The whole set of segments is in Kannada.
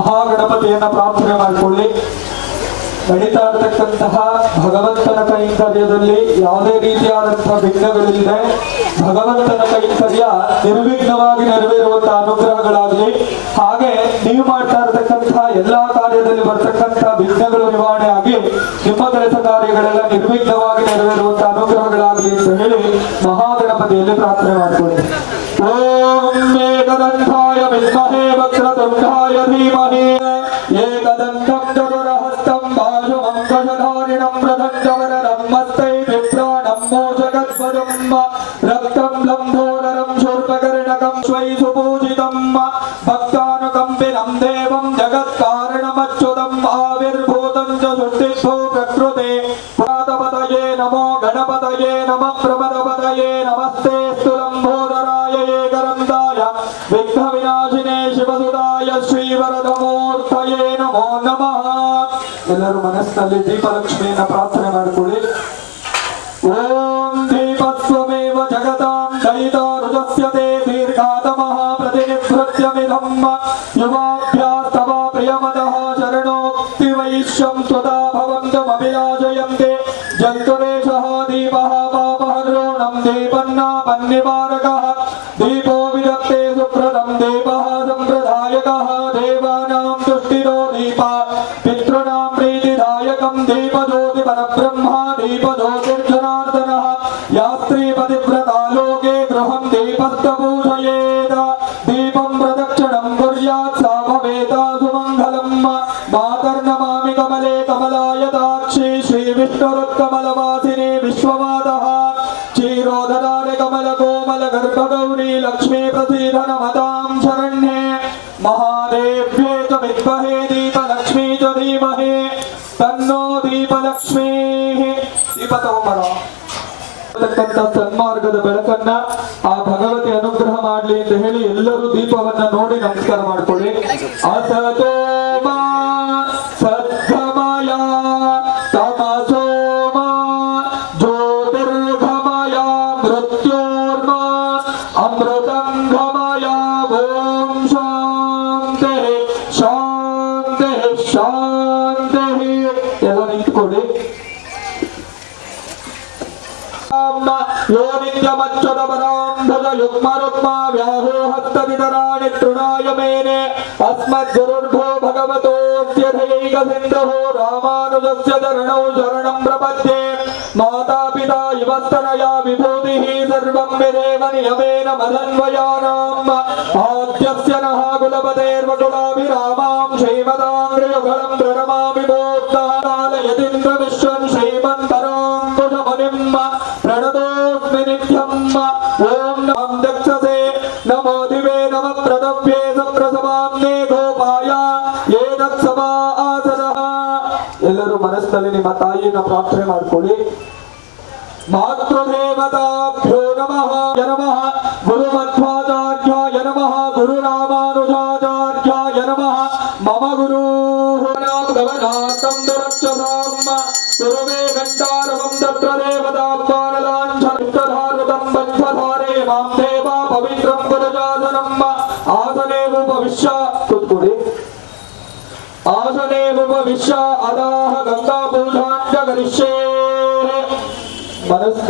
ಮಹಾಗಣಪತಿಯನ್ನ ಪ್ರಾರ್ಥನೆ ಮಾಡಿಕೊಳ್ಳಿ. ನಡೀತಾ ಇರತಕ್ಕಂತಹ ಭಗವಂತನ ಕೈಂಕರ್ಯದಲ್ಲಿ ಯಾವುದೇ ರೀತಿಯಾದಂತಹ ವಿಘ್ನಗಳಿಲ್ಲದೆ ಭಗವಂತನ ಕೈಂಕರ್ಯ ನಿರ್ವಿಘ್ನವಾಗಿ ನೆರವೇರುವಂತಹ ಅನುಗ್ರಹಗಳಾಗಲಿ. ಹಾಗೆ ನೀವು ಮಾಡ್ತಾ ಇರತಕ್ಕಂತಹ ಎಲ್ಲಾ ಕಾರ್ಯದಲ್ಲಿ ಬರ್ತಕ್ಕಂತಹ ವಿಘ್ನಗಳು ನಿವಾರಣೆ ಆಗಿ ನಿಮ್ಮ ಕೆಲಸ ಕಾರ್ಯಗಳೆಲ್ಲ ನಿರ್ವಿಘ್ನವಾಗಿ ನೆರವೇರುವಂತಹ ಅನುಗ್ರಹಗಳಾಗಲಿ. తొమ్మిది సుళ్ళు మహాగణపతి వెళ్ళి ప్రార్థన మాడుకోండి ఓం ఏకదంధాయ విద్మహే వక్రతుండాయ ధీమహే. ఏకదంధ ಪುರಾತಪತಯೇ ನಮೋ ಗಣಪತಯೇ ನಮಃ ಪ್ರಮದಪತಯೇ ನಮಸ್ತೆ ಲಂಬೋದರಾಯ ಏಕರಂದಾಯ ವಿಘ್ನ ವಿನಾಶಿನೇ ಶಿವಸುದಾಯ ಶ್ರೀವರದಮೂರ್ತಯೇ ನಮೋ ನಮಃ ಎಲ್ಲರೂ ಮನಸ್ಸಿನಲ್ಲಿ ದೀಪಲಕ್ಷ್ಮಿಯನ್ನ ಪ್ರಾರ್ಥನೆ ಮಾಡಿಕೊಳ್ಳಿ ಓಂ ದೀಪಸ್ವಮೇವ ಜಗತಾಂ ದಯಿತ ರುಜಸ್ಯತೆ ದೀರ್ಘಾತಮಃ ಪ್ರತಿನಿಭೃತ್ಯಮಿದಂ 还没？ದೀಪ ತಗೊಂಬರ ಸನ್ಮಾರ್ಗದ ಬೆಳಕನ್ನ ಆ ಭಗವತಿ ಅನುಗ್ರಹ ಮಾಡ್ಲಿ ಅಂತ ಹೇಳಿ ಎಲ್ಲರೂ ದೀಪವನ್ನ ನೋಡಿ ನಮಸ್ಕಾರ ಮಾಡ್ಕೊಳ್ಳಿ. ಅಸತೋ यो नित्यमच्युतपरान्धज युग्मरुग्मा व्याहो हस्तवितराणि तृणाय मेने प्रपद्ये मातापिता इवस्तनया विभूतिः सर्वं विदेव नियमेन मदन्वयानाम् आद्यस्य नः कुलपतेर्वकुलाभिरामां श्रीमदाङ्ग्रियुगलं प्रणमामि बोद्धालयतीन्द्रविश्वं श्रीमन्तराङ्कुशमुनिम् ನಿಮ್ಮ ತಾಯಿಯನ್ನ ಪ್ರಾರ್ಥನೆ ಮಾಡ್ಕೊಳ್ಳಿ ಮಾತೃದೇವತಾಭ್ಯೋ ನಮಃ ನಮಃ ಗುರುಮಧ್ವಾಚಾರ್ಯಾಯ ನಮಃ ಗುರುರಾಮಾನುಜಾಚಾರ್ಯಾಯ ನಮಃ ಮಮ ಗುರು ಗಮನಾರ್ಥಂ ದುರಕ್ಷಸಾಂ ಗುರುವೇ ಗಂಟಾರವಂ ತತ್ರ ದೇವತಾಪಾಲಲಾಂಛನಿಷ್ಠಧಾರತಂ ಬಂಧಧಾರೆ ಮಾಂ ದೇವ ಪವಿತ್ರಂ ಗುರುಜಾಸನಂ ಆಸನೆ ಉಪವಿಶ್ಯ ಕೂತ್ಕೊಡಿ ಆಸನೆ ಉಪವಿಶ್ಯ ಅದಾಹ ಗಂಗಾ മനുഷ്യ മനസ്സ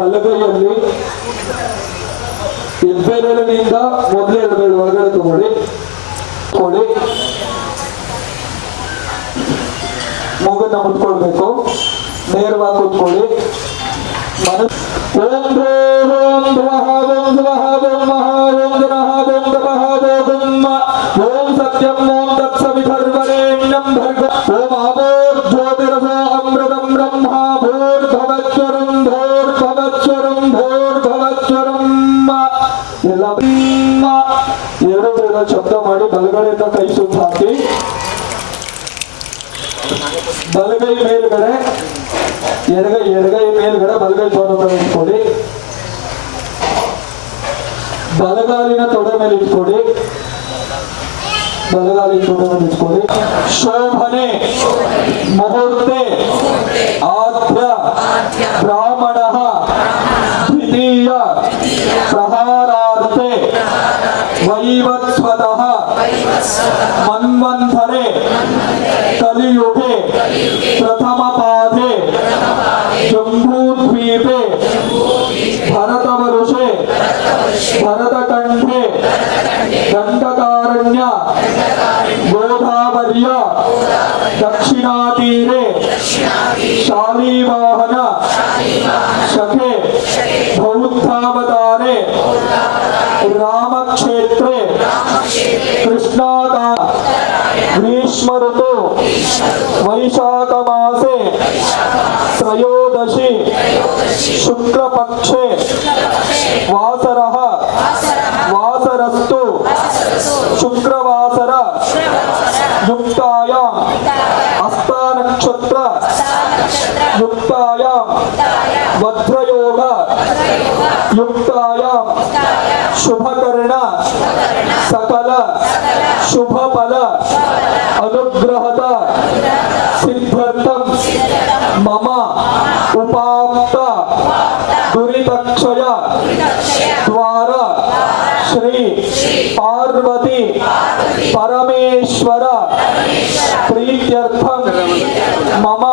ಬಲಗೈಯಲ್ಲಿ ಹೆಬ್ಬೆರಳಿನಿಂದ ಮೊದಲೇ ಎರಡು ಒಳಗಡೆ ತಗೊಳ್ಳಿ. ಕೊಡಿ ಮೂಗನ್ನ ಮುಟ್ಕೊಳ್ಬೇಕು. ನೇರವಾಗಿ ಕೂತ್ಕೊಳ್ಳಿ. ಮನಸ್ ಓಂ ಧ್ರೋ ಓಂ ಬ್ರಹ್ಮ ಓಂ ಬಲಗೈ ಮೇಲ್ಗಡೆ. ಎಡಗೈ ಎಡಗೈ ಮೇಲ್ಗಡೆ ಬಲಗೈ ತೋಟ ಇಟ್ಕೊಡಿ ಬಲಗಾಲಿನ ತೊಡೆ ಮೇಲೆ ಇಟ್ಕೊಡಿ ಬಲಗಾಲಿನ ತೊಡೆ ಮೇಲೆ ಇಟ್ಕೊಡಿ ಶೋಭನೆ, ಮುಹೂರ್ತೆ, ಆದ್ಯ, ಬ್ರಾಹ್ಮಣ, ದ್ವಿತೀಯ, ಪ್ರಹಾರಾರ್ತೆ ವೈವತ್ವತಃ दंडकारण्य गोदावर्य दक्षिणातीरे शालीवाहन शखे बौद्धावतारे रामक्षेत्रे कृष्णाका ग्रीष्म ऋतु वैशाखमासे त्रयोदशी शुक्लपक्षे ಶುಭಕರ್ಣ ಸಕಲ ಶುಭ ಫಲ ಅನುಗ್ರಹದ ಸಿದ್ಧಾರ್ಥಂ ಮಮ ಉಪಾಪ್ತ ದುರಿತಕ್ಷಯ ದ್ವಾರ ಶ್ರೀ ಪಾರ್ವತಿ ಪರಮೇಶ್ವರ ಪ್ರೀತ್ಯರ್ಥಂ ಮಮ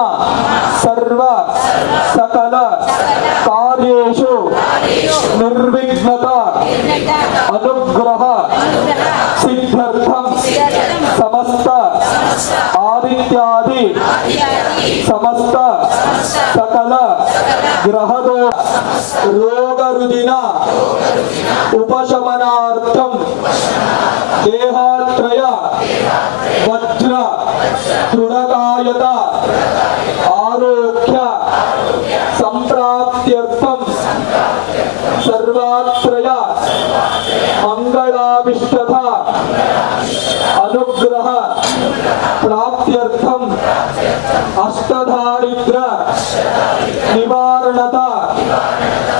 ಸರ್ವ ಸಕಲ ಕಾರ್ಯೇಷು ನಿರ್ವಿಘ್ನತ अनुग्रह सिद्धार्थम समस्त आदि समस्त, सकल ग्रहदो रोगरुदिन उपशमनार्थम देहात्रय, वज्र तृणकायता आरोग्य संप्राप्त्यर्थम सर्वात्रया अन्नराविष्टथा अनुग्रह। प्राप्त्यर्थम। अष्टधारिद्र। निवारणता।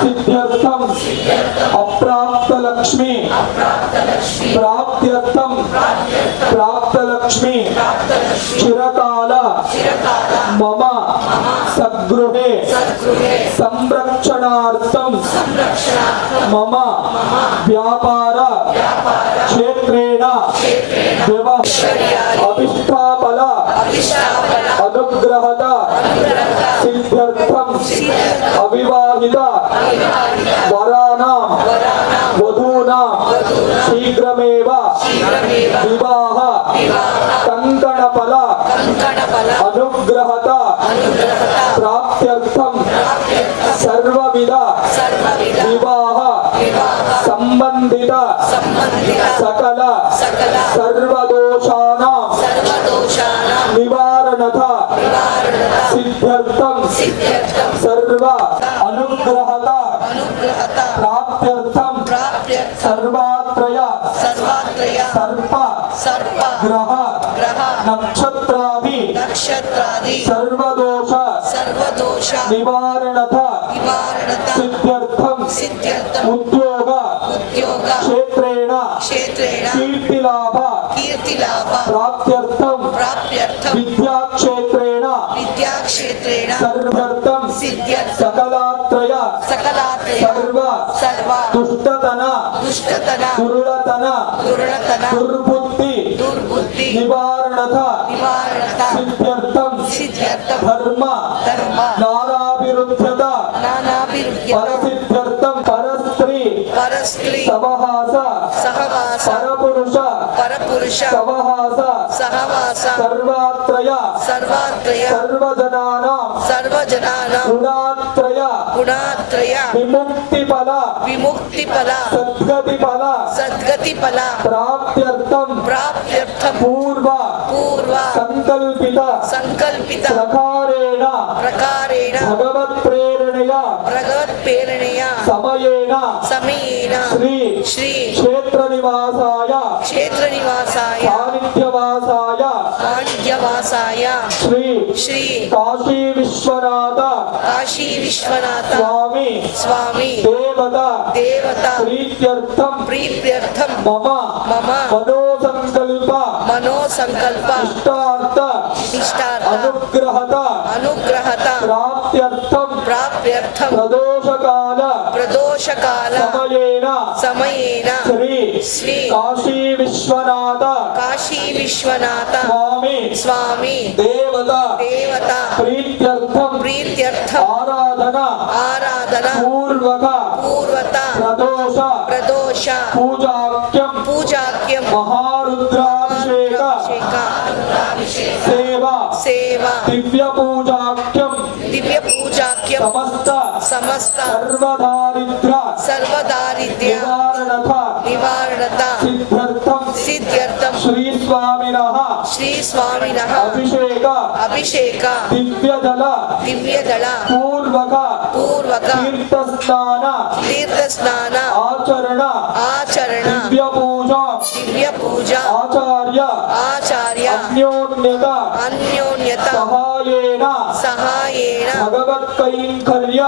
सिद्ध्यर्थम। अप्राप्त लक्ष्मी प्राप्त्यर्थम। प्राप्त लक्ष्मी चिरकाल। मम। संरक्षणार्थम। मम व्यापार क्षेत्र अभिष्टाबल अनुग्रहत सिद्ध्यर्थम अविवाहित वराना वधूना विवाह कंकणफल अनुग्रहत प्रा ప్రాప్త్యర్థం సర్వవిధ వివాహ సంబంధిత సకల సర్వదోషానా నివారణత సిద్ధ్యర్థం సర్వ అనుగ్రహత ప్రాప్త్యర్థం సర్వాత్రయ సర్ప గ్రహ నక్షత్రాది సర్వ निवारणता। सिद्ध्यर्थम। उद्योग। क्षेत्रेण। कीर्तिलाभ। प्राप्त्यर्थम। विद्याक्षेत्रेण। विद्याक्षेत्रेण। सर्वर्थम। सकलात्रय। सकलात्रय। सर्व। दुष्टतना। दुष्टतना। दुर्लतना दुर्लतना दुर्बुद्धि। दुर्बुद्धि। निवारणता। निवारणता। सिद्ध्यर्थम। सिद्ध्यर्थम। धर्म। धर्म। పరసిద్ధ్యర్థం పరస్త్రీ. పరస్త్రీ. సవహాస సహవాస. పరపురుష. పరపురుష. సవహాస సహవాస. సర్వాత్రయ. సర్వాత్రయ. సర్వజనానాం. సర్వజనానాం. గుణాత్మ గుణాత్రయ విముక్తి ఫల విముక్తి ఫల సద్గతి ఫల సద్గతి ఫల ప్రాప్త్యర్థం ప్రాప్త్యర్థం పూర్వ పూర్వ సంకల్పిత సంకల్పిత ప్రకారేణ ప్రకారేణ భగవత్ ప్రేరణయ భగవత్ ప్రేరణయ సమయేన సమయేన శ్రీ శ్రీ క్షేత్ర నివాసాయ క్షేత్ర నివాసాయ సాన్నిధ్యవాసాయ సాన్నిధ్యవాసాయ శ్రీ శ్రీ विश्वनाथ। स्वामी। स्वामी। देवता। देवता। प्रीत्यर्थम। प्रीत्यर्थम। मम। मम। मनो संकल्प मनो संकल्प इष्टार्थ इष्टार्थ अनुग्रहता। अनुग्रहता। प्राप्त्यर्थम। प्राप्त्यर्थम। प्रदोषकाल। प्रदोषकाल। समयेन। समयेन। श्री श्री काशी विश्वनाथ। काशी विश्वनाथ। स्वामी। स्वामी। देवता। देवता। प्रीत्यर्थम आराधना। आराधना। पूर्वका पूर्वता। प्रदोष। प्रदोष। पूजाख्यम पूजाख्यम महारुद्राभिषेक। सेवा। सेवा। दिव्य पूजाख्यम दिव्य पूजाख्यम समस्त। समस्त। सर्वदारिद्र सर्वदारिद्र्य। निवारणता निवारणता सिद्ध्यर्थम सिद्ध्यर्थम श्री स्वामी स्वामिनः अभिषेक। अभिषेक। दिव्यदल। दिव्यदल। पूर्वक। पूर्वक। तीर्थस्नान तीर्थस्नान आचरण। आचरण। दिव्य पूजा दिव्य पूजा आचार्य। आचार्य। अन्योन्यता। अन्योन्यता। सहायेन। सहायेन। भगवत्कैङ्कर्य।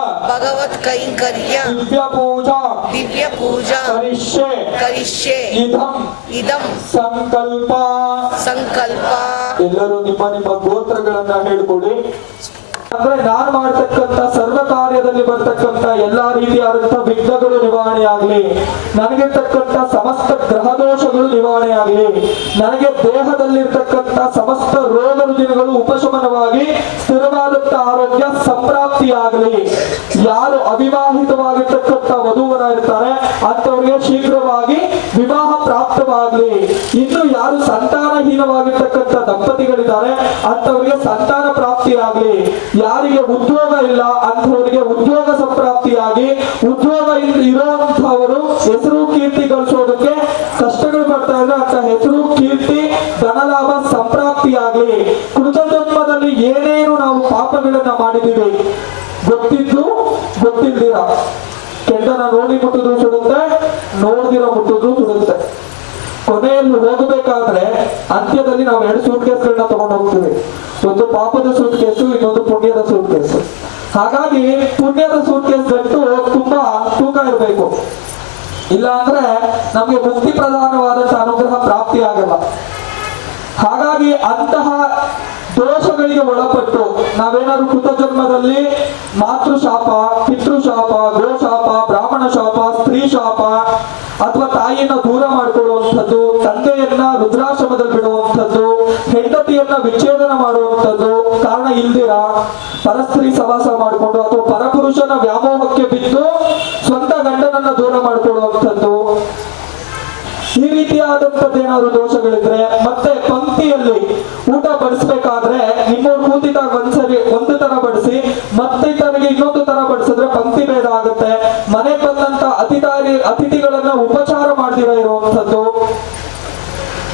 ಸಹಾಯೇನ ಭಗವತ್ ಕೈಂಕರ್ಯ ಭಗವತ್ ದಿವ್ಯ ಪೂಜಾ ದಿವ್ಯ ಪೂಜಾ ಕರಿಷ್ಯೆ. ಕರಿಷ್ಯೆ. ಇದಂ ಇದಂ ಸಂಕಲ್ಪ. ಸಂಕಲ್ಪ. ಎಲ್ಲರೂ ನಿಮ್ಮ ನಿಮ್ಮ ಗೋತ್ರಗಳನ್ನ ಹೇಳ್ಕೊಡಿ. ಅಂದ್ರೆ ನಾನು ಮಾಡ್ತಕ್ಕಂತ ಸರ್ವ ಕಾರ್ಯದಲ್ಲಿ ಬರ್ತಕ್ಕಂತ ಎಲ್ಲಾ ರೀತಿಯಾದಂತಹ ವಿಘ್ನಗಳು ನಿವಾರಣೆ ಆಗ್ಲಿ ನನಗಿರ್ತಕ್ಕಂತ ಸಮಸ್ತ ಗ್ರಹ ದೋಷಗಳು ನಿವಾರಣೆ ಆಗ್ಲಿ, ನನಗೆ ದೇಹದಲ್ಲಿರ್ತಕ್ಕಂಥ ಸಮಸ್ತ ರೋಗ ರುಜಿನಗಳು ಉಪಶಮನವಾಗಿ ಸ್ಥಿರವಾದಂತ ಆರೋಗ್ಯ ಸಂಪ್ರಾಪ್ತಿಯಾಗಲಿ. ಯಾರು ಅವಿವಾಹಿತವಾಗಿರ್ತಕ್ಕಂಥ ವಧುವರ ಇರ್ತಾರೆ ಅಂತವರಿಗೆ ಶೀಘ್ರವಾಗಿ ವಿವಾಹ ಪ್ರಾಪ್ತವಾಗ್ಲಿ. ಇನ್ನು ಯಾರು ಸಂತಾನಹೀನವಾಗಿರ್ತಕ್ಕಂಥ ದಂಪತಿಗಳಿದ್ದಾರೆ ಅಂತವರಿಗೆ ಸಂತಾನ ಪ್ರಾಪ್ತಿಯಾಗಲಿ. ಯಾರಿಗೆ ಉದ್ಯೋಗ ಇಲ್ಲ ಅಂತವರಿಗೆ ಉದ್ಯೋಗ ಸಂಪ್ರಾಪ್ತಿಯಾಗಿ ಉದ್ಯೋಗ ಇರುವಂತಹವರು ಹೆಸರು ಕೀರ್ತಿ ಗಳಿಸೋದಕ್ಕೆ ಕಷ್ಟಗಳು ಪಡ್ತಾ ಇದ್ರೆ ಅಂತ ಹೆಸರು ಕೀರ್ತಿ, ಧನಲಾಭ ಸಂಪ್ರಾಪ್ತಿಯಾಗಲಿ. ಕೃತಜನ್ಮದಲ್ಲಿ ಏನೇನು ನಾವು ಪಾಪಗಳನ್ನ ಮಾಡಿದೀವಿ ಗೊತ್ತಿದ್ದು ಗೊತ್ತಿಲ್ದಿರ. ಕೆಂಡನ ನೋಡಿ ಮುಟ್ಟಿದ್ರು ಸುಡುತ್ತೆ, ನೋಡ್ದಿರ ಮುಟ್ಟಿದ್ರು ಸುಡುತ್ತೆ. ಕೊನೆಯಲ್ಲಿ ಹೋಗಬೇಕಾದ್ರೆ ಅಂತ್ಯದಲ್ಲಿ ನಾವು ಎರಡು ಸೂಟ್ ಕೇಸ್ಗಳನ್ನ ತಗೊಂಡು ಹೋಗ್ತೀವಿ. ಒಂದು ಪಾಪದ ಸೂಟ್ ಕೇಸು ಇನ್ನೊಂದು ಪುಣ್ಯದ ಸೂಟ್ ಕೇಸು ಹಾಗಾಗಿ ಪುಣ್ಯದ ಸೂಟ್ ಕೇಸ್ ಗಂಟು ತುಂಬಾ ತೂಕ ಇರಬೇಕು. ಇಲ್ಲ ಅಂದ್ರೆ ನಮ್ಗೆ ಮುಕ್ತಿ ಪ್ರಧಾನವಾದಂತಹ ಅನುಗ್ರಹ ಪ್ರಾಪ್ತಿ ಆಗಲ್ಲ. ಹಾಗಾಗಿ ಅಂತಹ ದೋಷಗಳಿಗೆ ಒಳಪಟ್ಟು ನಾವೇನಾದ್ರು ಕೃತಜನ್ಮದಲ್ಲಿ ಮಾತೃ ಶಾಪ ಪಿತೃ ಶಾಪ ಗೋ ಶಾಪ ಬ್ರಾಹ್ಮಣ ಶಾಪ ಸ್ತ್ರೀ ಶಾಪ ಅಥವಾ ತಾಯಿಯನ್ನ ದೂರ ಮಾಡಿಕೊಳ್ಳುವಂಥದ್ದು ತಂದೆಯನ್ನ ರುದ್ರಾಶ್ರಮದಲ್ಲಿ ಬಿಡುವಂಥದ್ದು, ಹೆಂಡತಿಯನ್ನ ವಿಚ್ಛೇದನ ಮಾಡುವಂಥದ್ದು, ಕಾರಣ ಇಲ್ದಿರ? ಪರಸ್ತ್ರೀ ಸವಾಸ ಮಾಡಿಕೊಂಡು ಅಥವಾ ಪರಪುರುಷನ ವ್ಯಾಮೋಹಕ್ಕೆ ಬಿದ್ದು ಸ್ವಂತ ಗಂಡನನ್ನ ದೂರ ಮಾಡಿಕೊಳ್ಳುವಂಥದ್ದು. ಈ ರೀತಿಯಾದಂತದ್ದೇನಾದ್ರು ದೋಷಗಳಿದ್ರೆ, ಮತ್ತೆ ಪಂಕ್ತಿಯಲ್ಲಿ ಊಟ ಬಡಿಸ್ಬೇಕಾದ್ರೆ ಇನ್ನೊಂದು ಕೂತಿದಾಗ ಒಂದ್ಸರಿ, ಒಂದು ತರ ಬಡಿಸಿ ಮತ್ತೆ ತನಗೆ ಇನ್ನೊಂದು ತರ ಬಡಿಸಿದ್ರೆ ಪಂಕ್ತಿ ಭೇದ ಆಗುತ್ತೆ.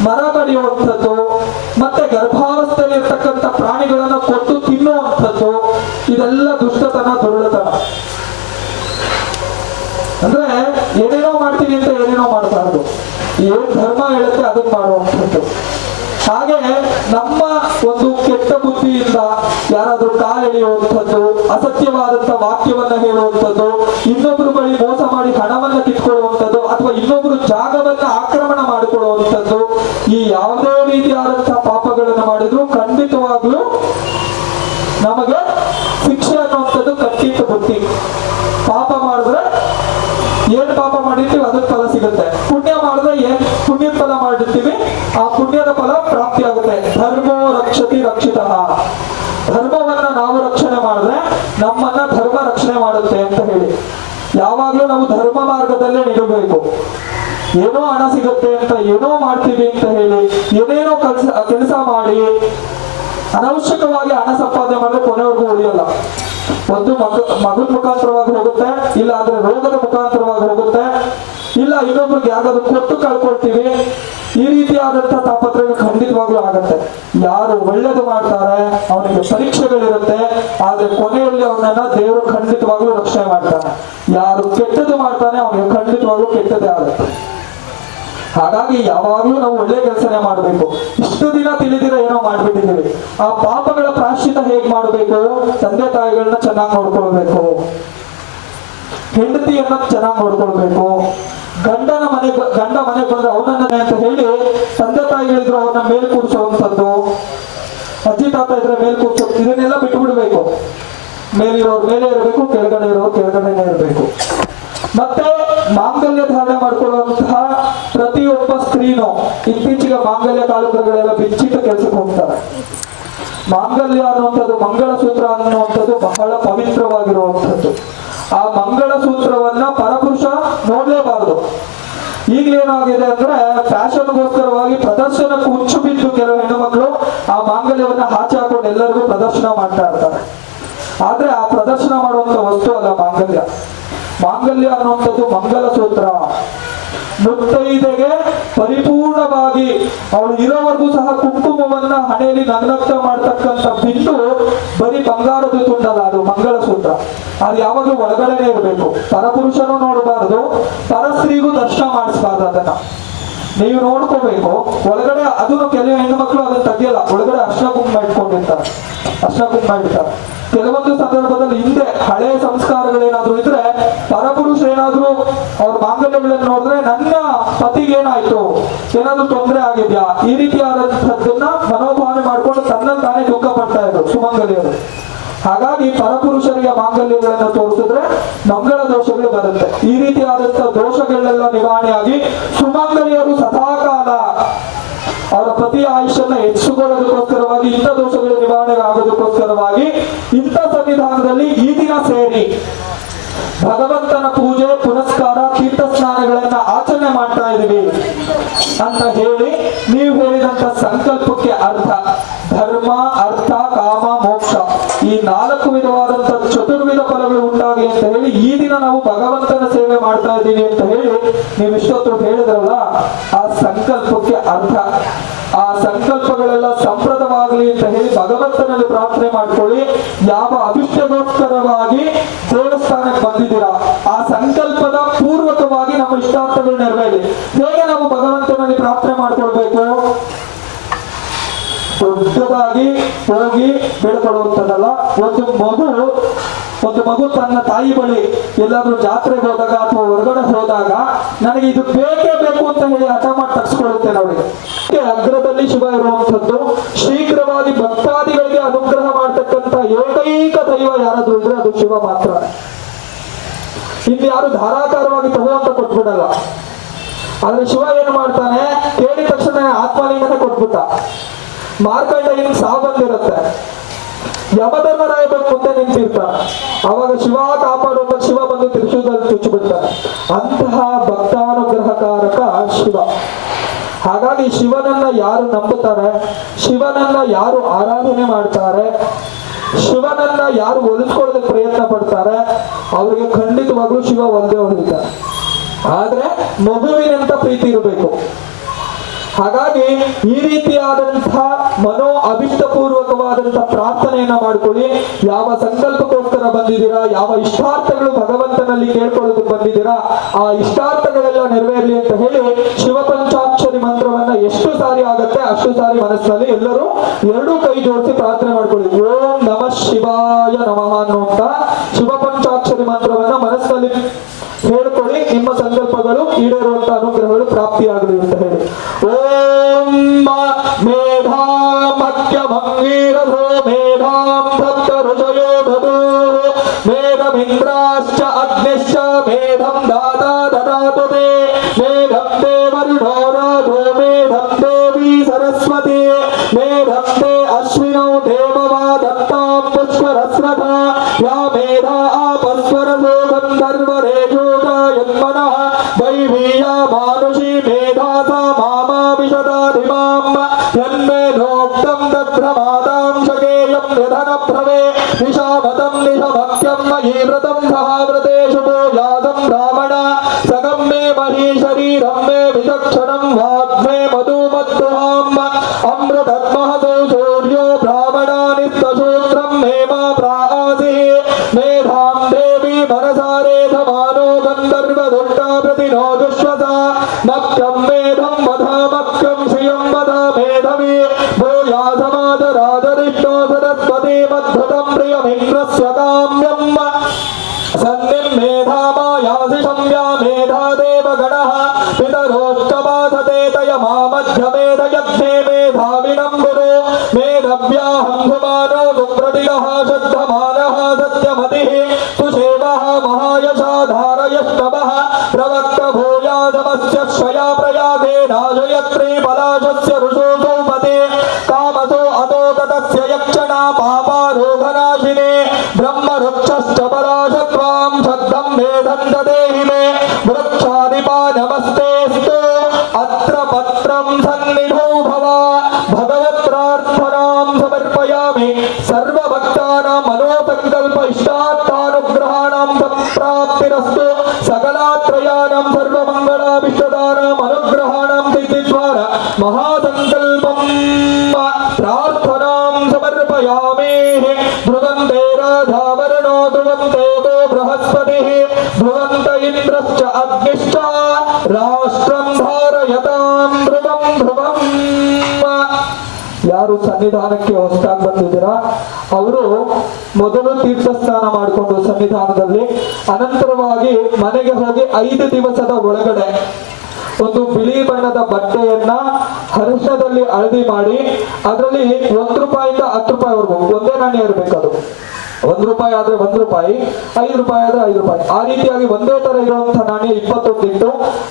ಮರ ಕಡಿಯುವಂಥದ್ದು ಮತ್ತೆ ಗರ್ಭಾವಸ್ಥೆಯಲ್ಲಿ ಇರ್ತಕ್ಕಂಥ ಪ್ರಾಣಿಗಳನ್ನ ಕೊಟ್ಟು ತಿನ್ನುವಂಥದ್ದು, ಇದೆಲ್ಲ ದುಷ್ಟತನ ದುರುಳತನ ಅಂದ್ರೆ ಏನೇನೋ ಮಾಡ್ತೀನಿ ಅಂತ ಏನೇನೋ ಮಾಡಬಾರ್ದು. ಏನ್ ಧರ್ಮ ಹೇಳುತ್ತೆ ಅದನ್ನ ಮಾಡುವಂಥದ್ದು. ಹಾಗೆ ನಮ್ಮ ಒಂದು ಕೆಟ್ಟ ಬುದ್ಧಿಯಿಂದ ಯಾರಾದ್ರೂ ಕಾಲೆಳೆಯುವಂಥದ್ದು ಅಸತ್ಯವಾದಂತ ವಾಕ್ಯವನ್ನ ಹೇಳುವಂಥದ್ದು, ಇನ್ನೊಬ್ರು ಬಳಿ ಮೋಸ ಮಾಡಿ ಹಣವನ್ನ ಕಿತ್ಕೊಳ್ಳುವಂಥದ್ದು, ಅಥವಾ ಇನ್ನೊಬ್ರು ಜಾಗವನ್ನ ಈ ಯಾವುದೇ ರೀತಿಯಾದಂತಹ ಪಾಪಗಳನ್ನು ಮಾಡಿದ್ರು ಖಂಡಿತವಾಗ್ಲೂ ನಮಗೆ ಶಿಕ್ಷೆ ಅನ್ನುವಂಥದ್ದು ಕಟ್ಟಿಟ್ಟು ಬುತ್ತಿ ಪಾಪ ಮಾಡಿದ್ರೆ ಏನ್ ಪಾಪ ಮಾಡಿರ್ತೀವಿ, ಅದಕ್ಕೆ ಫಲ ಸಿಗುತ್ತೆ. ಪುಣ್ಯ ಮಾಡಿದ್ರೆ ಏನ್ ಪುಣ್ಯದ ಫಲ ಮಾಡಿರ್ತೀವಿ, ಆ ಪುಣ್ಯದ ಫಲ ಪ್ರಾಪ್ತಿಯಾಗುತ್ತೆ ಧರ್ಮೋ ರಕ್ಷತಿ ರಕ್ಷಿತ. ಧರ್ಮವನ್ನ ನಾವು ರಕ್ಷಣೆ ಮಾಡಿದ್ರೆ ನಮ್ಮನ್ನ ಧರ್ಮ ರಕ್ಷಣೆ ಮಾಡುತ್ತೆ ಅಂತ ಹೇಳಿ. ಯಾವಾಗ್ಲೂ ನಾವು ಧರ್ಮ ಮಾರ್ಗದಲ್ಲೇ ನಿಲ್ಲಬೇಕು. ಏನೋ ಹಣ ಸಿಗುತ್ತೆ ಅಂತ ಏನೋ ಮಾಡ್ತೀವಿ ಅಂತ ಹೇಳಿ ಏನೇನೋ ಕೆಲಸ ಕೆಲಸ ಮಾಡಿ ಅನವಶ್ಯಕವಾಗಿ ಹಣ ಸಂಪಾದನೆ ಮಾಡಿದ್ರೆ ಕೊನೆವರೆಗೂ ಉಳಿಯಲ್ಲ. ಒಂದು ಮಗ ಮಗನ ಮುಖಾಂತರವಾಗಿ ಹೋಗುತ್ತೆ, ಇಲ್ಲ ಅಂದ್ರೆ ರೋಗದ ಮುಖಾಂತರವಾಗಿ ಹೋಗುತ್ತೆ, ಇಲ್ಲ ಇನ್ನೊಬ್ರಿಗೆ ಯಾವ್ದಾದ್ರು ಕೊಟ್ಟು ಕಳ್ಕೊಳ್ತೀವಿ, ಈ ರೀತಿಯಾದಂತಹ ತಾಪತ್ರ ಖಂಡಿತವಾಗ್ಲೂ ಆಗತ್ತೆ. ಯಾರು ಒಳ್ಳೇದು ಮಾಡ್ತಾರೆ, ಅವನಿಗೆ ಪರೀಕ್ಷೆಗಳಿರುತ್ತೆ, ಆದ್ರೆ ಕೊನೆಯಲ್ಲಿ ಅವನನ್ನ ದೇವರು ಖಂಡಿತವಾಗ್ಲೂ ರಕ್ಷಣೆ ಮಾಡ್ತಾನೆ. ಯಾರು ಕೆಟ್ಟದ್ದು ಮಾಡ್ತಾನೆ, ಅವನಿಗೆ ಖಂಡಿತವಾಗ್ಲೂ ಕೆಟ್ಟದೇ ಆಗುತ್ತೆ. ಹಾಗಾಗಿ ಯಾವಾಗ್ಲೂ ನಾವು ಒಳ್ಳೆ ಕೆಲಸನೇ ಮಾಡಬೇಕು. ಇಷ್ಟು ದಿನ ತಿಳಿದಿರ ಏನೋ ಮಾಡ್ಬಿಟ್ಟಿದ್ದೀವಿ. ಆ ಪಾಪಗಳ ಪ್ರಾಶ್ಚಿತ ಹೇಗ್ ಮಾಡಬೇಕು? ತಂದೆ ತಾಯಿಗಳನ್ನ ಚೆನ್ನಾಗಿ ನೋಡ್ಕೊಳ್ಬೇಕು. ಹೆಂಡತಿಯನ್ನ ಚೆನ್ನಾಗಿ ನೋಡ್ಕೊಳ್ಬೇಕು. ಗಂಡನ ಮನೆ ಗಂಡ ಮನೆಗೆ ಬಂದ್ರೆ ಅವನನ್ನೇ ಅಂತ ಹೇಳಿ ತಂದೆ ತಾಯಿಗಳಿದ್ರು ಅವ್ರನ್ನ ಮೇಲ್ ಕೂರಿಸುವಂಥದ್ದು, ಅಜ್ಜಿ ತಾತ ಇದ್ರೆ ಮೇಲ್ ಕೂರ್ಸೋ ಇದನ್ನೆಲ್ಲ ಬಿಟ್ಟು ಬಿಡ್ಬೇಕು ಮೇಲಿರೋರು ಮೇಲೆ ಇರಬೇಕು, ಕೆಳಗಡೆ ಇರೋರು ಕೆಳಗಡೆನೆ ಇರಬೇಕು. ಮತ್ತೆ ಮಾಂಗಲ್ಯ ಧಾರಣೆ ಮಾಡ್ಕೊಳ್ಳುವಂತಹ ಪ್ರತಿಯೊಬ್ಬ ಸ್ತ್ರೀನೂ ಇತ್ತೀಚೆಗೆ ಮಾಂಗಲ್ಯ ತಾಲೂಕುಗಳೆಲ್ಲ ಬಿಚ್ಚಿಟ್ಟು ಕೆಲಸಕ್ಕೆ ಹೋಗ್ತಾರೆ. ಮಾಂಗಲ್ಯ ಅನ್ನುವಂಥದ್ದು ಮಂಗಳ ಸೂತ್ರ ಅನ್ನುವಂಥದ್ದು ಬಹಳ ಪವಿತ್ರವಾಗಿರುವಂಥದ್ದು. ಆ ಮಂಗಳ ಸೂತ್ರವನ್ನ ಪರಪುರುಷ ನೋಡಲೇಬಾರದು. ಈಗಲೇನಾಗಿದೆ ಅಂದ್ರೆ ಫ್ಯಾಷನ್ಗೋಸ್ಕರವಾಗಿ ಪ್ರದರ್ಶನಕ್ಕೆ ಹುಚ್ಚು ಬಿದ್ದು ಕೆಲವು ಹೆಣ್ಣುಮಕ್ಕಳು ಆ ಮಾಂಗಲ್ಯವನ್ನ ಹಾಚಿ ಹಾಕೊಂಡು ಎಲ್ಲರಿಗೂ ಪ್ರದರ್ಶನ ಮಾಡ್ತಾ ಇರ್ತಾರೆ. ಆದ್ರೆ ಆ ಪ್ರದರ್ಶನ ಮಾಡುವಂತ ವಸ್ತು ಅಲ್ಲ ಮಾಂಗಲ್ಯ. ಮಾಂಗಲ್ಯ ಅನ್ನುವಂಥದ್ದು ಮಂಗಲ ಸೂತ್ರ. ಮುತ್ತೈದೆಗೆ ಪರಿಪೂರ್ಣವಾಗಿ ಅವಳು ಇರೋವರೆಗೂ ಸಹ ಕುಂಕುಮವನ್ನ ಹಣೆಯಲ್ಲಿ ನಗ್ನಗ್ತ ಮಾಡ್ತಕ್ಕಂಥ ಬಿಂದು ಬರೀ ಬಂಗಾರದ ತುಂಡಲ್ಲ, ಅದು ಮಂಗಳ ಸೂತ್ರ. ಅದು ಯಾವಾಗಲೂ ಒಳಗಡೆನೆ ಇರಬೇಕು. ಪರಪುರುಷನು ನೋಡಬಾರದು, ಪರಸ್ತ್ರೀಗೂ ದರ್ಶನ ಮಾಡಿಸ್ಬಾರ್ದು ಅದನ್ನ. ನೀವು ನೋಡ್ಕೋಬೇಕು. ಒಳಗಡೆ ಅದನ್ನು ಕೆಲವು ಹೆಣ್ಣು ಮಕ್ಕಳು ಅದನ್ನ ತೆಗಿಯಲ್ಲ, ಒಳಗಡೆ ಅರ್ಶನ ಕುಂಕುಮ ಇಟ್ಕೊಂಡಿರ್ತಾರೆ. ಅರ್ಶನ ಕುಂಕುಮ ಇಡ್ತಾರೆ. ಕೆಲವೊಂದು ಸಂದರ್ಭದಲ್ಲಿ ಹಿಂದೆ ಹಳೆ ಸಂಸ್ಕಾರಗಳೇನಾದ್ರೂ ಇದ್ರೆ ಏನಾದ್ರು ಅವ್ರ ಮಾಂಗಲ್ಯಗಳನ್ನು ನೋಡಿದ್ರೆ, ನನ್ನ ಪತಿಗೇನಾಯ್ತು ಏನಾದ್ರೂ ತೊಂದರೆ ಆಗಿದ್ಯಾ? ಈ ರೀತಿಯಾದಂಥದ್ದನ್ನ ಮನೋಭಾವನೆ ಮಾಡ್ಕೊಂಡು ತನ್ನ ತಾನೇ ದುಃಖ ಪಡ್ತಾ ಇದ್ರು ಸುಮಂಗಲಿಯರು. ಹಾಗಾಗಿ ಪರಪುರುಷರಿಗೆ ಮಾಂಗಲ್ಯಗಳನ್ನು ತೋರಿಸಿದ್ರೆ ಮಂಗಳ ದೋಷಗಳು ಬರುತ್ತೆ. ಈ ರೀತಿಯಾದಂತಹ ದೋಷಗಳೆಲ್ಲ ನಿವಾರಣೆಯಾಗಿ ಸುಮಂಗಲಿಯರು ಸದಾಕಾಲ ಅವರ ಪ್ರತಿ ಆಯುಷ್ಯನ್ನ ಹೆಚ್ಚಿಸಿಕೊಳ್ಳೋದಕ್ಕೋಸ್ಕರವಾಗಿ, ಇಂಥ ದೋಷಗಳು ನಿವಾರಣೆ ಆಗೋದಕ್ಕೋಸ್ಕರವಾಗಿ ಇಂಥ ಸನ್ನಿಧಾನದಲ್ಲಿ ಈ ದಿನ ಸೇರಿ ಭಗವಂತನ ಪೂಜೆ, ಪುನಸ್ಕಾರ, ತೀರ್ಥ ಸ್ನಾನಗಳನ್ನ ಆಚರಣೆ ಮಾಡ್ತಾ ಇದೀವಿ ಅಂತ ಹೇಳಿ ನೀವು ಹೇಳಿದಂತ ಸಂಕಲ್ಪಕ್ಕೆ ಅರ್ಥ. ಧರ್ಮ, ಅರ್ಥ, ಕಾಮ, ಮೋಕ್ಷ. ಈ ನಾಲ್ಕು ವಿಧವಾದಂತ ಚತುರ್ವಿಧ ಫಲಗಳು ಉಂಟಾಗಿ ಅಂತ ಹೇಳಿ ಈ ದಿನ ನಾವು ಭಗವಂತನ ಸೇವೆ ಮಾಡ್ತಾ ಇದ್ದೀವಿ ಅಂತ ಹೇಳಿ ನೀವು ಇಷ್ಟೊತ್ತು ಹೇಳಿದ್ರಲ್ಲ, ಆ ಸಂಕಲ್ಪಕ್ಕೆ ಅರ್ಥ. ಆ ಸಂಕಲ್ಪಗಳೆಲ್ಲ ಸಂಪ್ರದವಾಗಲಿ ಅಂತ ಹೇಳಿ ಭಗವಂತನಲ್ಲಿ ಪ್ರಾರ್ಥನೆ ಮಾಡ್ಕೊಳ್ಳಿ. ಯಾವ ಅಭಿಷ್ಟಗೋಸ್ಕರವಾಗಿ ದೇವಸ್ಥಾನಕ್ಕೆ ಬಂದಿದ್ದೀರಾ? ಆ ಸಂಕಲ್ಪದ ಪೂರ್ವಕವಾಗಿ ನಮ್ಮ ಇಷ್ಟಾರ್ಥಗಳು ನೆರವೇರಿ. ಹೇಗೆ ನಾವು ಭಗವಂತನಲ್ಲಿ ಪ್ರಾರ್ಥನೆ ಮಾಡ್ಕೊಳ್ಬೇಕು. ದೊಡ್ಡದಾಗಿ ಹೋಗಿ ಬೇಡ್ಕೊಳ್ಳುವಂಥದ್ದಲ್ಲ ಒಂದು ಮಗು ಒಂದು ಮಗು ತನ್ನ ತಾಯಿ ಬಳಿ ಎಲ್ಲಾದ್ರೂ ಜಾತ್ರೆಗೆ ಹೋದಾಗ ಅಥವಾ ಹೊರಗಡೆ ಹೋದಾಗ ನನಗೆ ಇದು ಬೇಕೇ ಬೇಕು ಅಂತ ಹೇಳಿ ಹಠ ಮಾಡಿ ತರಿಸ್ಕೊಳ್ಳುತ್ತೆ ನೋಡಿ ಅಗ್ರದಲ್ಲಿ ಶುಭ ಇರುವಂಥದ್ದು, ಶೀಘ್ರವಾಗಿ ಭಕ್ತಾದಿಗಳಿಗೆ ಅನುಗ್ರಹ ಮಾಡತಕ್ಕಂತ ಏಕೈಕ ದೈವ ಯಾರಾದ್ರೂ ಇದ್ರೆ ಅದು ಶಿವ ಮಾತ್ರ. ಇಲ್ಲಿ ಯಾರು ಧಾರಾಕಾರವಾಗಿ ತಗೋಂತ ಕೊಟ್ಬಿಡಲ್ಲ. ಆದ್ರೆ ಶಿವ ಏನು ಮಾಡ್ತಾನೆ? ಕೇಳಿದ ತಕ್ಷಣ ಆತ್ಮಲಿಂಗನ ಕೊಟ್ಬಿಟ್ಟ. ಮಾರ್ಕಂಡ ಸಾವು ಬಂದಿರುತ್ತೆ ಯಮಧರ್ಮರಾಯ ಬಂದು ಮುಂದೆ ನಿಂತಿರ್ತ. ಅವಾಗ ಶಿವ ಕಾಪಾಡುವ ಶಿವ ಬಂದು ತ್ರಿಶೂಲದಲ್ಲಿ ಚುಚ್ಚಿಬಿಡ್ತಾನೆ ಅಂತಹ ಭಕ್ತಾನುಗ್ರಹಕಾರಕ ಶಿವ. ಹಾಗಾಗಿ ಶಿವನನ್ನ ಯಾರು ನಂಬುತ್ತಾರೆ? ಶಿವನನ್ನ ಯಾರು ಆರಾಧನೆ ಮಾಡ್ತಾರೆ? ಶಿವನನ್ನ ಯಾರು ಒಲಿಸ್ಕೊಳ್ಳೋದಕ್ಕೆ ಪ್ರಯತ್ನ ಪಡ್ತಾರೆ? ಅವರಿಗೆ ಖಂಡಿತವಾಗ್ಲೂ ಶಿವ ಒಂದೇ ಹೊಲಿತಾರೆ ಆದ್ರೆ ಮಗುವಿನಂತ ಪ್ರೀತಿ ಇರಬೇಕು. ಹಾಗಾಗಿ ಈ ರೀತಿಯಾದಂತಹ ಮನೋ ಅಭಿಷ್ಟಪೂರ್ವಕವಾದಂತಹ ಪ್ರಾರ್ಥನೆಯನ್ನ ಮಾಡ್ಕೊಳ್ಳಿ. ಯಾವ ಸಂಕಲ್ಪಕ್ಕೋಸ್ಕರ ಬಂದಿದ್ದೀರಾ? ಯಾವ ಇಷ್ಟಾರ್ಥಗಳು ಭಗವಂತನಲ್ಲಿ ಕೇಳ್ಕೊಳ್ಳೋದಕ್ಕೆ ಬಂದಿದ್ದೀರಾ? ಆ ಇಷ್ಟಾರ್ಥಗಳೆಲ್ಲ ನೆರವೇರಲಿ ಅಂತ ಹೇಳಿ ಶಿವ ಪಂಚಾಕ್ಷರಿ ಮಂತ್ರವನ್ನ ಎಷ್ಟು ಸಾರಿ ಆಗತ್ತೆ ಅಷ್ಟು ಸಾರಿ ಮನಸ್ಸಿನಲ್ಲಿ ಎಲ್ಲರೂ ಎರಡೂ ಕೈ ಜೋಡಿಸಿ ಪ್ರಾರ್ಥನೆ ಮಾಡ್ಕೊಳ್ಳಿ. ಓಂ ನಮ ಶಿವಾಯ ನಮಃ ಅನ್ನುವಂತ ಶಿವಪಂಚಾಕ್ಷರಿ ಮಂತ್ರವನ್ನ ಮನಸ್ಸಿನಲ್ಲಿ ಹೇಳ್ಕೊಳ್ಳಿ ನಿಮ್ಮ ಸಂಕಲ್ಪಗಳು ಈಡೇರುವಂತ ಅನುಗ್ರಹಗಳು ಪ್ರಾಪ್ತಿಯಾಗಲಿ ಅಂತ ಹೇಳಿ ಓಂ ಮೇಧಾ ಮಖ್ಯ ಮಂಗೀರಥೋ ಮೇಧಾಂ ಸಪ್ತ ಋಷಯೋ ದದೋ ಮೇಧಮಿಂದ್ರಾಶ್ಚ ಅಗ್ನಿಶ್ಚ ಮೇಧಂ ದಾತಾ ದದಾತು ತೇ ಮೇಧಂ ದೇವರುಣೋ ರಾಜೋ ಮೇಧಂ ದೇವಿ ಸರಸ್ವತಿ ಮೇಧಂ ದೇ ಅಶ್ವಿನೋ ದೇವವಾ ದತ್ತಾಂ ಪುಷ್ಕರಸ್ರಥ ಯಾ ಮೇಧಾ सरस्वतां ब्रह्म सन्निं मेधामायासिषं या मेधा देवगणः पितरोष्टवासते तय मामध्यमेधयद्धे ಯಾರು ಸನ್ನಿಧಾನಕ್ಕೆ ಹೊಸದಾಗಿ ಬಂದಿದ್ದೀರಾ? ಅವರು ಮೊದಲು ತೀರ್ಥಸ್ನಾನ ಮಾಡಿಕೊಂಡು ಸಂವಿಧಾನದಲ್ಲಿ, ಅನಂತರವಾಗಿ ಮನೆಗೆ ಹೋಗಿ ಐದು ದಿವಸದ ಒಳಗಡೆ ಒಂದು ಬಿಳಿ ಬಣ್ಣದ ಬಟ್ಟೆಯನ್ನ ಹರ್ಷದಲ್ಲಿ ಅಳದಿ ಮಾಡಿ, ಅದರಲ್ಲಿ ಒಂದು ರೂಪಾಯಿಂದ ಹತ್ತು ರೂಪಾಯಿವರೆಗೂ ಒಂದೇ ನಾಣ್ಯ ಇರಬೇಕು ಅದು. ಒಂದು ರೂಪಾಯಿ ಆದ್ರೆ ಒಂದ್ ರೂಪಾಯಿ, ಐದು ರೂಪಾಯಿ ಆದ್ರೆ ಐದು ರೂಪಾಯಿ. ಆ ರೀತಿಯಾಗಿ ಒಂದೇ ತರ ಇರುವಂತಹ ನಾಣ್ಯ ಇಪ್ಪತ್ತೊಂದು ಇಟ್ಟು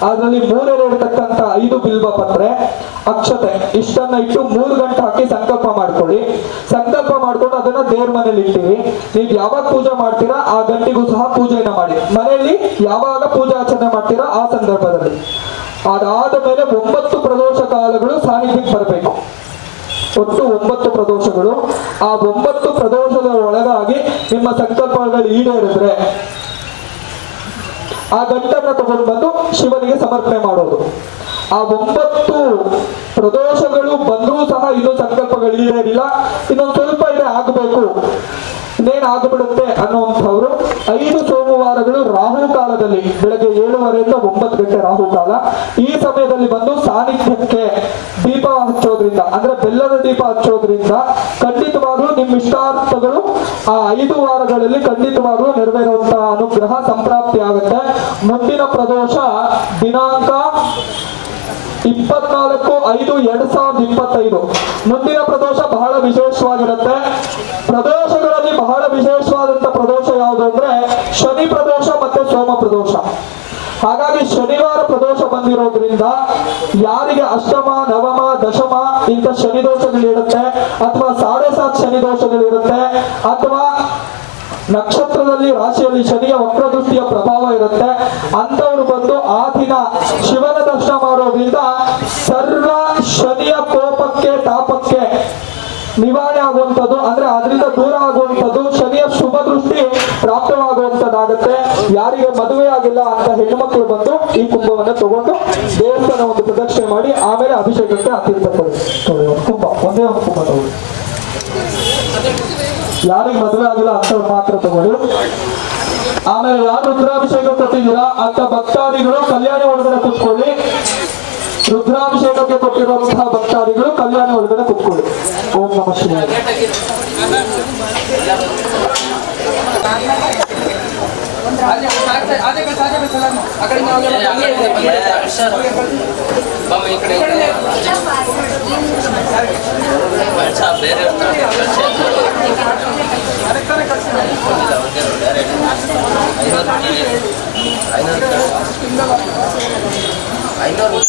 ಅದರಲ್ಲಿ ಮೂರನೇ ಇರತಕ್ಕಂತ ಐದು ಬಿಲ್ವ ಪತ್ರೆ ಅಕ್ಷತೆ, ಇಷ್ಟನ್ನ ಇಟ್ಟು ಮೂರು ಗಂಟೆ ಹಾಕಿ ಸಂಕಲ್ಪ ಮಾಡ್ಕೊಳ್ಳಿ. ಸಂಕಲ್ಪ ಮಾಡ್ಕೊಂಡು ಅದನ್ನ ದೇವ್ರ ಮನೇಲಿ ಇಟ್ಟಿವಿ ನೀವು ಯಾವಾಗ ಪೂಜೆ ಮಾಡ್ತೀರಾ, ಆ ಗಂಟೆಗೂ ಸಹ ಪೂಜೆಯನ್ನ ಮಾಡಿ. ಮನೆಯಲ್ಲಿ ಯಾವಾಗ ಪೂಜಾಚರಣೆ ಮಾಡ್ತೀರಾ, ಆ ಸಂದರ್ಭದಲ್ಲಿ. ಅದಾದ ಮೇಲೆ ಒಂಬತ್ತು ಪ್ರದೋಷ ಕಾಲಗಳು ಸಾನ್ನಿಧ್ಯಕ್ಕೆ ಬರಬೇಕು. ಒಟ್ಟು ಒಂಬತ್ತು ಪ್ರದೋಷಗಳು. ಆ ಒಂಬತ್ತು ಪ್ರದೋಷದ ಒಳಗಾಗಿ ನಿಮ್ಮ ಸಂಕಲ್ಪಗಳು ಈಡೇರಿದ್ರೆ ಆ ಗಂಟನ್ನ ತಗೊಂಡು ಬಂದು ಶಿವನಿಗೆ ಸಮರ್ಪಣೆ ಮಾಡೋದು. ಆ ಒಂಬತ್ತು ಪ್ರದೋಷಗಳು ಬಂದರೂ ಸಹ ಇನ್ನೂ ಸಂಕಲ್ಪಗಳು ಈಡೇರಿಲ್ಲ. ಇನ್ನೊಂದು ಸ್ವಲ್ಪ ಇದೆ ಆಗಬೇಕು. ಇನ್ನೇನು ಆಗಬಿಡುತ್ತೆ ಅನ್ನುವಂಥವ್ರು ಐದು ಸೋಮವಾರಗಳು ರಾಹು ಕಾಲದಲ್ಲಿ, ಬೆಳಗ್ಗೆ ಏಳುವರೆಯಿಂದ ಒಂಬತ್ತು ಗಂಟೆ ರಾಹು ಕಾಲ. ಈ ಸಮಯದಲ್ಲಿ ಬಂದು ಸಾನ್ನಿಧ್ಯಕ್ಕೆ ದೀಪ ಹಚ್ಚೋದ್ರಿಂದ, ಅಂದ್ರೆ ದೀಪ ಹಚ್ಚೋದ್ರಿಂದ ಖಂಡಿತವಾಗ್ಲೂ ನಿಮ್ಮ ಇಷ್ಟಾರ್ಥಗಳು ಆ ಐದು ವಾರಗಳಲ್ಲಿ ಖಂಡಿತವಾಗ್ಲೂ ನೆರವೇರುವಂತ ಅನುಗ್ರಹ ಸಂಪ್ರಾಪ್ತಿ ಆಗುತ್ತೆ. ಮುಂದಿನ ಪ್ರದೋಷ ದಿನಾಂಕ ಇಪ್ಪತ್ನಾಲ್ಕು ಐದು ಎರಡ್ ಸಾವಿರದ ಇಪ್ಪತ್ತೈದು. ಮುಂದಿನ ಪ್ರದೋಷ ಬಹಳ ವಿಶೇಷವಾಗಿರುತ್ತೆ. ಪ್ರದೋಷಗಳಲ್ಲಿ ಬಹಳ ವಿಶೇಷವಾದಂತ ಪ್ರದೋಷ ಯಾವುದು ಅಂದ್ರೆ ಶನಿ ಪ್ರದೋಷ ಮತ್ತೆ ಸೋಮ ಪ್ರದೋಷ. ಹಾಗಾಗಿ ಶನಿವಾರ ಪ್ರದೋಷ ಬಂದಿರೋದ್ರಿಂದ ಯಾರಿಗೆ ಅಷ್ಟಮ, ನವಮ, ದಶಮ ಇಂಥ ಶನಿ ದೋಷಗಳಿರುತ್ತೆ ಅಥವಾ ಸಾಡೆ ಸಾತ್ ಶನಿ ದೋಷಗಳಿರುತ್ತೆ ಅಥವಾ ನಕ್ಷತ್ರದಲ್ಲಿ ರಾಶಿಯಲ್ಲಿ ಶನಿಯ ವಕ್ರದೃಷ್ಟಿಯ ಪ್ರಭಾವ ಇರುತ್ತೆ ಅಂತವರು ಬಂದು ಆ ದಿನ ಶಿವನ ದರ್ಶನ ಮಾಡೋದ್ರಿಂದ ಸರ್ವ ಶನಿಯ ಕೋಪಕ್ಕೆ, ತಾಪಕ್ಕೆ ನಿವಾರಣೆ ಆಗುವಂತದ್ದು ಅಂದ್ರೆ ಅದರಿಂದ ದೂರ ಆಗುವಂತದ್ದು ಶನಿಯ ಶುಭ ದೃಷ್ಟಿ ಪ್ರಾಪ್ತವಾಗುವಂಥದ್ದಾಗುತ್ತೆ. ಯಾರಿಗೆ ಮದುವೆ ಆಗಿಲ್ಲ ಅಂತ ಹೆಣ್ಣುಮಕ್ಕಳು ಬಂದು ಈ ಕುಂಭವನ್ನ ತಗೊಂಡು ದೇವಸ್ಥಾನ ಒಂದು ಪ್ರದಕ್ಷಿಣೆ ಮಾಡಿ ಆಮೇಲೆ ಅಭಿಷೇಕಕ್ಕೆ ತಗೊಳ್ಳಿ, ಕುಂಭ. ಒಂದೇ ಒಂದು ಕುಂಭ ತಗೊಳ್ಳಿ ಯಾರಿಗೆ ಮದುವೆ ಆಗಿಲ್ಲ ಅಂತ ಮಾತ್ರ ತಗೊಳ್ಳಿ ಆಮೇಲೆ ಯಾರು ರುದ್ರಾಭಿಷೇಕ ಕೊಟ್ಟಿದ್ದೀರಾ ಅಂತ ಭಕ್ತಾದಿಗಳು ಕಲ್ಯಾಣ ಒಳಗಡೆ ಕುತ್ಕೊಳ್ಳಿ. ರುದ್ರಾಭಿಷೇಕಕ್ಕೆ ಕೊಟ್ಟಿರುವಂತಹ ಭಕ್ತಾದಿಗಳು ಕಲ್ಯಾಣಿ ಒಳಗಡೆ ಕುತ್ಕೊಳ್ಳಿ ಓಂ ನಮ ಶಿವಾಯ ಐನೂರು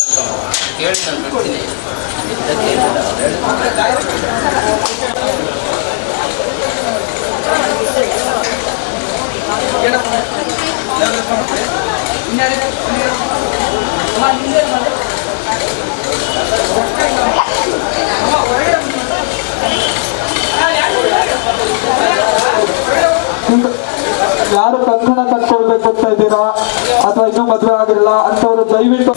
ಕೇಳಿ ನಾನು ಬಿಡ್ತೀನಿ ಮದುವೆ ಆಗಿರಲ್ಲ ಅಂತವ್ರು ದಯವಿಟ್ಟು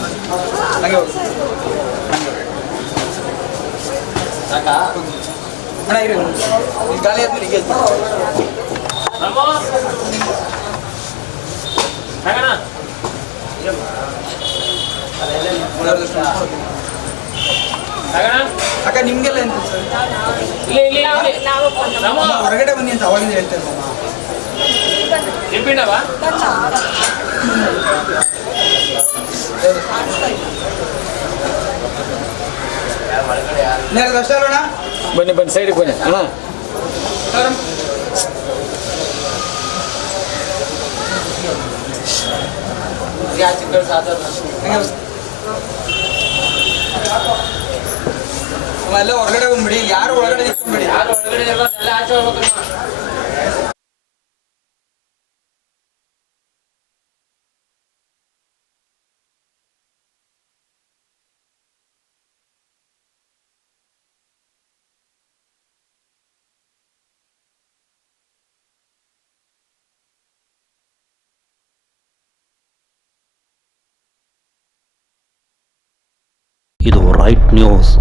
ಅಕ್ಕ ನಿಮ್ಗೆಲ್ಲ ಎಂತ ಸರ್ ಅಮ್ಮ, ಹೊರಗಡೆ ಬನ್ನಿ ಅಂತ ಅವಾಗಿಂದ ಹೇಳ್ತಾ ಇದ್ದಮ್ಮ ಇನ್ನೆರಡು ಕಷ್ಟ ಅಲ್ಲೋಣ ಬನ್ನಿ ಬನ್ನಿ ಸೈಡಿಗೆ ಬನ್ನಿ ಅಣ್ಣ ಜಾಸ್ತಿ ಕಳ್ಸಿ ಆಧಾರ ಎಲ್ಲ ಹೊರಗಡೆ ಬಂದ್ಬಿಡಿ ಯಾರು ಒಳಗಡೆ ನಿಂತ್ಕೊಂಡ್ಬಿಡಿ ಯಾರು ಒಳಗಡೆ ಇರೋದು ಎಲ್ಲ ಆಚೆ ಹೋಗ್ಬೇಕಮ್ಮ ಇದು ರೈಟ್ ನ್ಯೂಸ್